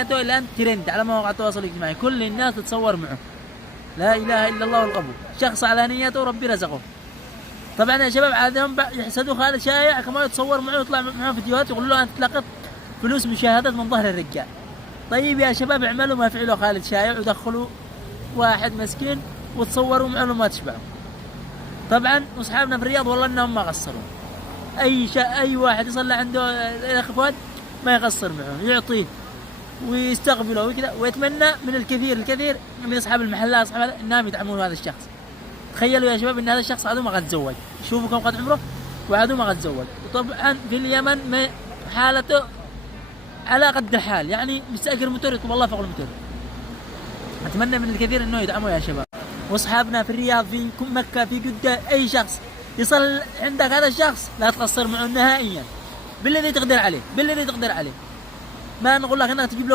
علانيته الآن ترند على مواقع التواصل الاجتماعي، كل الناس تتصور معه. لا إله إلا الله والقبول. شخص علانيته ربي رزقه. طبعا يا شباب عادهم يحسدوا خالد شايع كمان يتصور معه ويطلع معه فيديوهات يقولوا له أنت لقط فلوس مشاهدات من ظهر الرجال. طيب يا شباب اعملوا ما فعله خالد شايع ودخلوا واحد مسكين وتصوروا معه ما تشبعوا. طبعا واصحابنا في الرياض والله انهم ما قصروا. اي واحد يصلى عنده الاخ فؤاد ما يقصر معه، يعطيه ويستقبله وكذا، ويتمنى من الكثير من اصحاب المحلات اصحاب انهم يدعمون هذا الشخص. تخيلوا يا شباب ان هذا الشخص عدو ما قد تزوج، شوفوا كم قد عمره وعدو ما قد تزوج. وطبعا في اليمن حالته على قد الحال، يعني مستاجر موتور يطلب الله فوق الموتور. اتمنى من الكثير انه يدعموا يا شباب. واصحابنا في الرياض في مكة في جدة اي شخص يصل عندك هذا الشخص لا تقصر معه نهائيا، بالذي تقدر عليه ما نقول لك انك تجيب له